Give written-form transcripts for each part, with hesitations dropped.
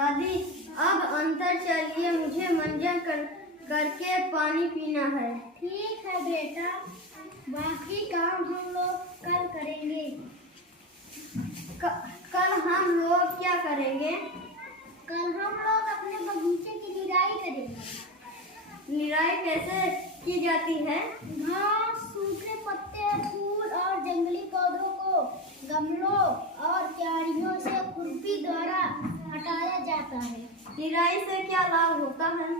दादी अब अंतर चलिए, मुझे मंजन करके पानी पीना है। ठीक है बेटा, बाकी काम हम लोग कल करेंगे। कल हम लोग क्या करेंगे? कल हम लोग अपने बगीचे की निराई करेंगे। निराई कैसे की जाती है? घास, सूखे पत्ते, फूल और जंगली पौधों को गमलों और क्यारियों से खुरपी द्वारा हटाया जाता है। निराई से क्या लाभ होता है?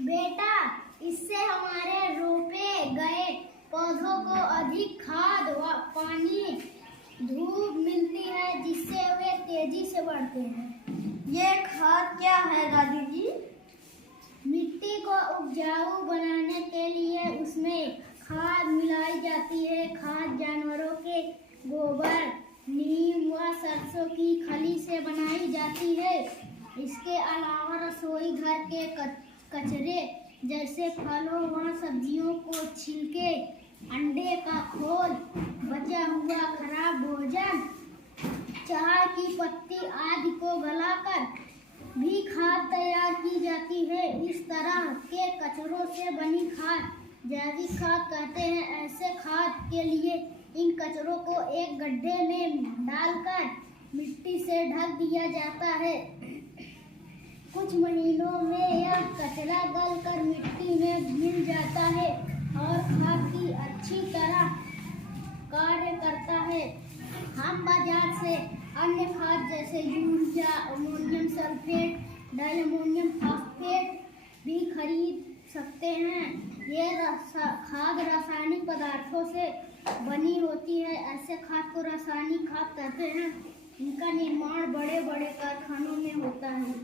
बेटा, इससे हमारे रोपे गए पौधों को अधिक खाद व पानी, धूप मिलती है, जिससे वे तेजी से बढ़ते हैं। ये खाद क्या है दादी जी? मिट्टी को उपजाऊ बनाने के लिए उसमें खाद मिलाई जाती है। खाद जानवरों के गोबर, नीम व सरसों की खली से बनाई जाती है। इसके अलावा रसोई घर के कचरे जैसे फलों व सब्जियों को छिलके, अंडे का खोल, बचा हुआ खराब भोजन, चाय की पत्ती आदि को गलाकर भी खाद तैयार की जाती है। इस तरह के कचरों से बनी खाद जैविक खाद कहते हैं। ऐसे खाद के लिए इन कचरों को एक गड्ढे में डालकर मिट्टी से ढक दिया जाता है। कुछ महीनों में यह कचरा गलकर मिट्टी में मिल जाता है और खाद की अच्छी तरह कार्य करता है। हम बाजार से अन्य खाद जैसे urea, ammonium sulphate, di ammonium phosphate भी खरीद सकते हैं। ये खाद रासायनिक पदार्थों से बनी होती है। ऐसे खाद को रासायनिक खाद कहते हैं। इनका निर्माण बड़े बड़े कारखानों में होता है।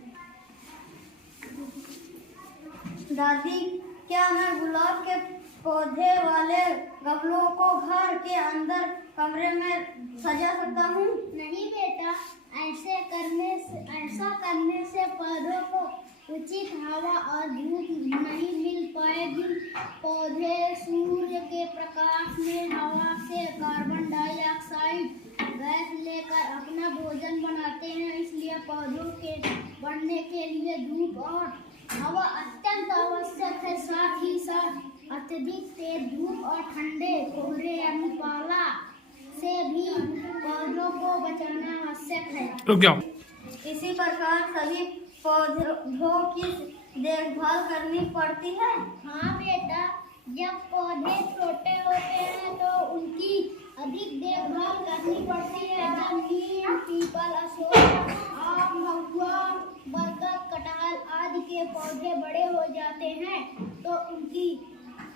दादी, क्या मैं गुलाब के पौधे वाले गमलों को घर के अंदर कमरे में सजा सकता हूँ? नहीं बेटा, ऐसा करने से पौधों को उचित हवा और धूप नहीं मिल पाएगी। पौधे सूर्य के प्रकाश में हवा से कार्बन डाइऑक्साइड गैस लेकर अपना भोजन बनाते हैं। इसलिए पौधों के बढ़ने के लिए धूप और हवा अत्यंत आवश्यक है। साथ ही साथ अत्यधिक तेज धूप और ठंडे कोहरे यानी पाला से भी पौधों को बचाना आवश्यक है। तो क्या इसी प्रकार सभी पौधों की देखभाल करनी पड़ती है? हाँ बेटा, जब पौधे छोटे होते हैं तो उनकी अधिक देखभाल करनी पड़ती है। जब नीम, पीपल, अशोक, आम, महुआ, बरगद, कटहल आदि के पौधे बड़े हो जाते हैं तो उनकी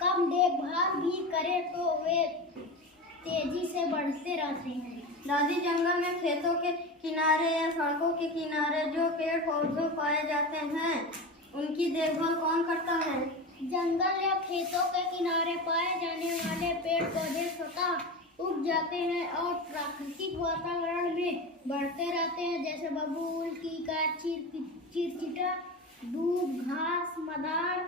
कम देखभाल भी करें तो वे तेजी से बढ़ते रहते हैं। दादी, जंगल में खेतों के किनारे या सड़कों के किनारे जो पेड़ पौधे पाए जाते हैं उनकी देखभाल कौन करता है? जंगल या खेतों के किनारे पाए जाने वाले पेड़ पौधे स्वतः उग जाते हैं और प्राकृतिक वातावरण में बढ़ते रहते हैं। जैसे बबूल, कीकर, चिरचिटा, दूब, घास, मदार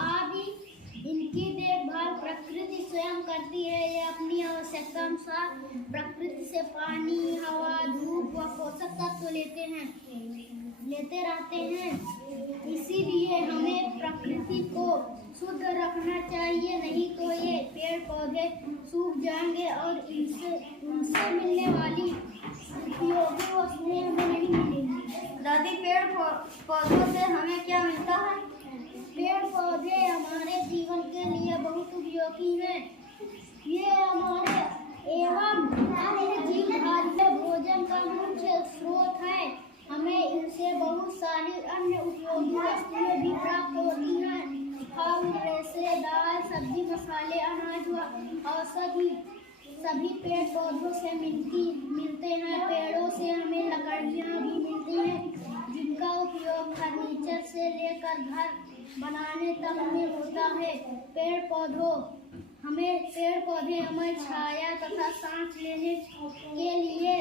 आदि। इनकी देखभाल प्रकृति स्वयं करती है। ये अपनी आवश्यकता अनुसार प्रकृति से पानी, हवा, धूप व पोषक तत्व लेते रहते हैं। इसीलिए हमें प्रकृति को शुद्ध रखना चाहिए, नहीं तो ये पेड़ पौधे सूख जाएंगे और उनसे मिलने वाली उपयोगी वस्तुएं हमें नहीं मिलेंगी। दादी, पेड़ पौधों से हमें क्या मिलता है? पेड़ पौधे हमारे जीवन के लिए बहुत उपयोगी हैं। ये हमारे एवं अन्य जीव खाद्य भोजन का मुख्य स्रोत है। हमें इनसे बहुत सारी अन्य उपयोगी वस्तुएं भी प्राप्त होती हैं। फल, रेशे, दाल, सब्जी, मसाले, अनाज व औषधि सभी पेड़ पौधों से मिलते हैं। पेड़ों से हमें लकड़ियाँ भी मिलती हैं, जिनका उपयोग फर्नीचर से लेकर घर बनाने तक में होता है। पेड़ पौधे हमें छाया तथा सांस लेने के लिए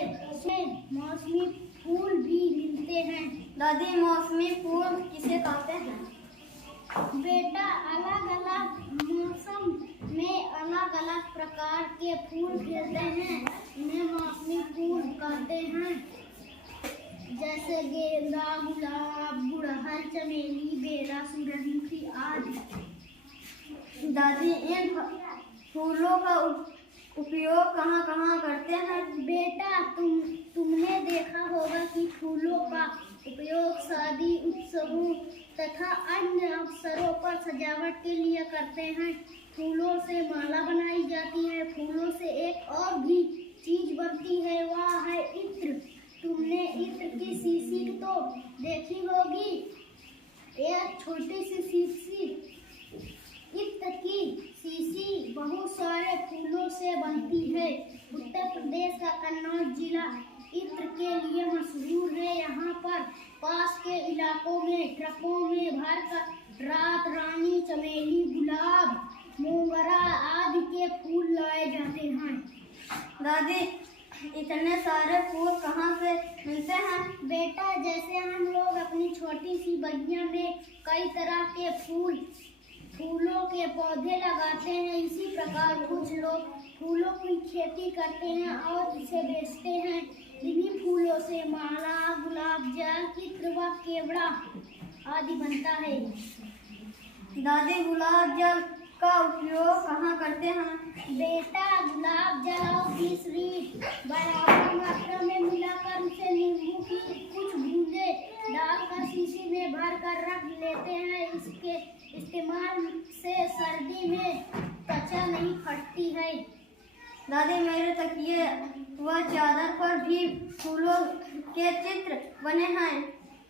मौसमी फूल भी मिलते हैं। दादी, मौसमी फूल किसे कहते हैं? बेटा, अलग अलग मौसम में अलग अलग प्रकार के फूल खिलते हैं, इन्हें मौसमी फूल कहते हैं। जैसे गेंदा, गुलाब, या सूरजमुखी आदि। दादी, इन फूलों का उपयोग कहाँ कहाँ करते हैं? बेटा, तुमने देखा होगा कि फूलों का उपयोग शादी, उत्सवों तथा अन्य अवसरों पर सजावट के लिए करते हैं। फूलों से माला बनाई जाती है। फूलों से एक और भी चीज बनती है, वह है इत्र। तुमने इत्र की शीशी तो देखी होगी। एक छोटी सी शीशी, इत्र की शीशी बहुत सारे फूलों से बनती है। उत्तर प्रदेश का कन्नौज जिला इत्र के लिए मशहूर है। यहाँ पर पास के इलाकों में ट्रकों में भरकर रात रानी, चमेली, गुलाब, मोगरा आदि के फूल लाए जाते हैं। दादी, इतने सारे फूल कहाँ से मिलते हैं? बेटा, जैसे हम लोग अपनी छोटी सी बगिया में कई तरह के फूलों के पौधे लगाते हैं, इसी प्रकार कुछ लोग फूलों की खेती करते हैं और इसे बेचते हैं। इन्हीं फूलों से माला, गुलाब जल, इत्र व केवड़ा आदि बनता है। दादी, गुलाब जल का उपयोग कहाँ करते हैं? बेटा, गुलाब जल और मिश्रित बराबर मात्रा में मिलाकर उसे नींबू की कुछ बूंदे डालकर शीशी में भर कर रख लेते हैं। इसके इस्तेमाल से सर्दी में त्वचा नहीं फटती है। दादी, मेरे तकिए व चादर पर भी फूलों के चित्र बने हैं।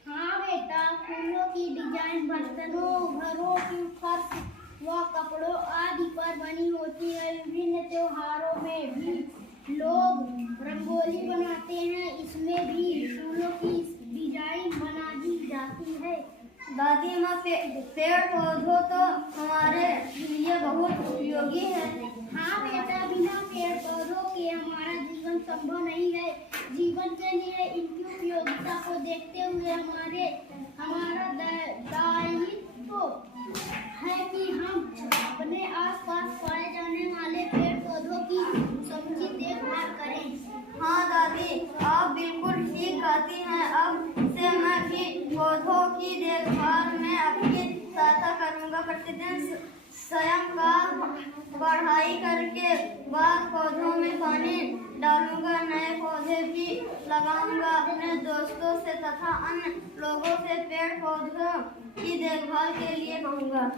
हाँ बेटा, फूलों की डिजाइन बर्तनों, घरों की फर्श व कपड़ों आदि पर बनी होती है। विभिन्न त्योहारों में भी लोग रंगोली बनाते हैं, इसमें भी फूलों की डिजाइन बना दी जाती है। दादी माँ, पेड़ पौधों तो हमारे लिए बहुत उपयोगी है। हाँ बेटा, बिना पेड़ पौधों के हमारा जीवन संभव नहीं है। जीवन के लिए इनकी उपयोगिता को देखते हुए हमारा दायित्व है कि हम अपने आसपास पाए जाने वाले पेड़ पौधों की समुचित देखभाल करें। हाँ दादी, आप बिल्कुल ठीक कहती हैं। अब से मैं भी पौधों की देखभाल में आपकी सहायता करूँगा। प्रतिदिन सायंकाल बढ़ाई करके बाद पौधों में पानी डालूंगा, नए पौधे भी लगाऊंगा। अपने दोस्तों से तथा अन्य लोगों से पेड़ पौधों की देखभाल के लिए कहूँगा।